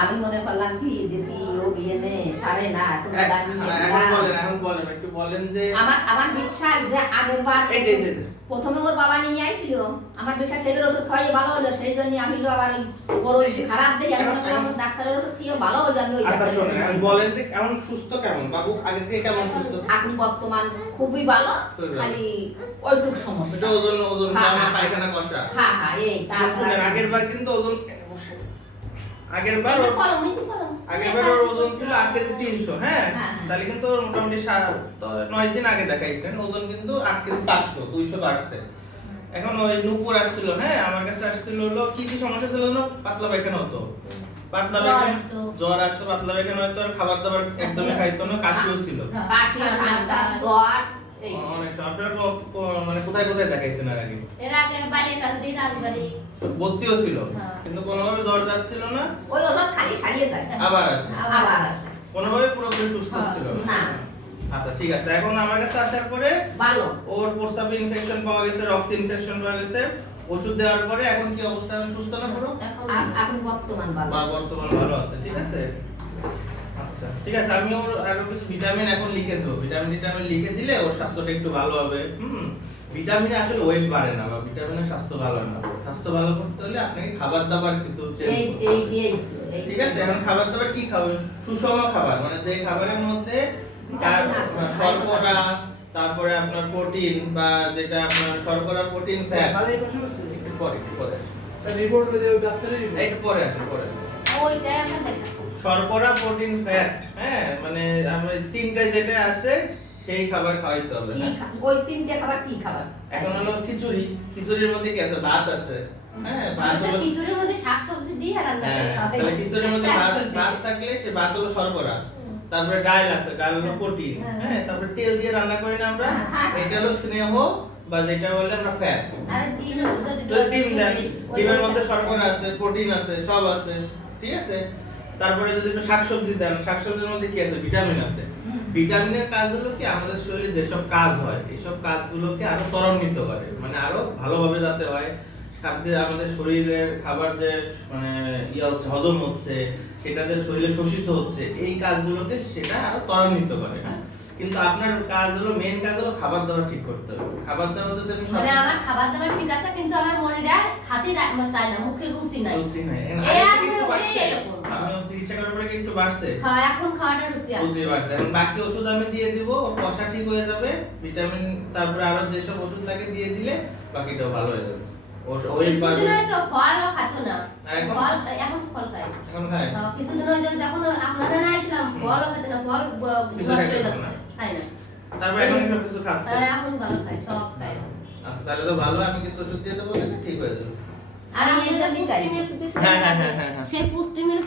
আমি মনে করলাম কি যে ও বিয়ে নে সারে না তুমি এখন বলেন একটু বলেন যে আমার বিশ্বাস যে আগের বার এই যে প্রথমে ওর বাবা নিয়ে আইছিল আমার বিশ্বাস সেগুলো ওষুধ খাওয়াই ভালো হলো সেই জন্য আমি আবার ওর ওই খারাপ দেখে আমি মনে করলাম ডাক্তারের ওষুধ খেয়ে ভালো হলো আমি ওই আচ্ছা শুনুন এখন বলেন যে কেমন সুস্থ কেমন বাবু আগে থেকে কেমন সুস্থ এখন বর্তমান খুবই ভালো খালি ওইটুক সমস্যা এটা ওজন কম পায়খানা কষা হ্যাঁ এই শুনেন আগের বার কিন্তু ওজন আগেরবার ওর ওজন ছিল 8 কেজি 300 হ্যাঁ তাহলে কিন্তু ওর মোটামুটি 9 দিন আগে দেখাইছেন ওজন কিন্তু 8 কেজি 500 200 বাড়ছে এখন ওই নূপুর আসছিল হ্যাঁ আমার কাছে আসছিল হলো কি সমস্যা ছিল না পাতলা পায়খানা হতো পাতলা পায়খানা জ্বর আসতো পাতলা পায়খানা হতো আর খাবার দাবার একদমই খাইতো না কাশিও ছিল কাশি ঠান্ডা জ্বর অনেক আপনারা মানে কোথায় কোথায় দেখাইছেন আর আগে এর আগে বালিকান্দি রাজবাড়ি ভর্তিও ছিল কিন্তু কোনোভাবে জ্বর যাচ্ছিল না ওই ওষুধ খালি ছাড়িয়ে যায় আবার আসে কোনোভাবে পুরোপুরি সুস্থ ছিল না আচ্ছা ঠিক আছে এখন আমার কাছে আসার পরে ভালো ওর প্রস্রাবে ইনফেকশন পাওয়া গেছে রক্ত ইনফেকশন পাওয়া গেছে ওষুধ দেওয়ার পরে এখন কি অবস্থা আমি সুস্থ না পুরো এখন বর্তমান ভালো বর্তমান ভালো আছে ঠিক আছে আচ্ছা ঠিক আছে আমি ওর আরো কিছু ভিটামিন এখন লিখে দেব ভিটামিন লিখে দিলে ওর স্বাস্থ্যটা একটু ভালো হবে ভিটামিনে আসলে ওয়েট বাড়ে না বা ভিটামিনের স্বাস্থ্য ভালো হয় না স্বাস্থ্য ভালো করতে হলে আপনাকে খাবার দাবার কিছু চেঞ্জ করতে হবে ঠিক আছে এখন খাবার দাবার কি খাবেন সুষম খাবার মানে যে খাবারের মধ্যে শর্করা তারপরে আপনার প্রোটিন বা যেটা আপনার শর্করা প্রোটিন ফ্যাট একটু পরে রিপোর্ট করে দেব ডাক্তারের রিপোর্ট একটু পরে আসুন ওইটাই আমরা দেখাবো শর্করা প্রোটিন ফ্যাট হ্যাঁ মানে আমরা তিনটা যেটা আছে সেই খাবার খাওয়াইতে হবে ওই তিনটা খাবার কি খাবার এখন হলো খিচুড়ির মধ্যে কি আছে ভাত আছে হ্যাঁ ভাত হলো খিচুড়ির মধ্যে শাকসবজি দিয়ে রান্না করতে হবে তাহলে খিচুড়ির মধ্যে ভাত থাকলে সে ভাত হলো শর্করা তারপরে ডাল আছে ডাল হলো প্রোটিন হ্যাঁ তারপরে তেল দিয়ে রান্না করি না আমরা এটা হলো স্নেহ বা যেটা বলে আমরা ফ্যাট আর ডিম যদি ডিম দেন ডিমের মধ্যে শর্করা আছে প্রোটিন আছে সব আছে ঠিক আছে তারপরে যদি একটু শাকসবজি দেন শাকসবজির মধ্যে কি আছে ভিটামিন আছে ভিটামিনের কাজ হলো কি আমাদের শরীরে যেসব কাজ হয় এইসব কাজগুলোকে আরো ত্বরান্বিত করে মানে আরো ভালোভাবে যাতে হয় খাদ্যে আমাদের শরীরের খাবার যে মানে হচ্ছে হজম হচ্ছে সেটা যে শরীরে শোষিত হচ্ছে এই কাজগুলোকে সেটা আরো ত্বরান্বিত করে হ্যাঁ কিন্তু আপনার কাজ হলো মেইন কাজ হলো খাবার দাবার ঠিক করতে হবে খাবার দাবার যদি আপনি মানে আমার খাবার দাবার ঠিক আছে কিন্তু আমার মনেটা খাতে চায় না মুখে রুচি নাই রুচি নাই একটু বাড়ছে আমি চিকিৎসা করার পরে একটু বাড়ছে হ্যাঁ এখন খাওয়াটা রুচি আছে রুচি বাড়ছে এখন বাকি ওষুধ আমি দিয়ে দিব ওর কষা ঠিক হয়ে যাবে ভিটামিন তারপরে আরো যেসব ওষুধ থাকে দিয়ে দিলে বাকিটাও ভালো হয়ে যাবে ওই কিছুদিন হয়তো ফলও খেতো না এখন ফল খায় এখন খায় কিছুদিন হয়তো যখন আপনারা না আইছিলাম ফলও খেতো না ফল খায় না তারপরে এখন একটু কিছু খাচ্ছে এখন ভালো খায় সব খায় আচ্ছা তাহলে তো ভালো আমি কিছু ওষুধ দিয়ে দেবো ঠিক হয়ে যাবে আর এই যে পুষ্টি মিল্ক দিছে সেই পুষ্টি মিল্ক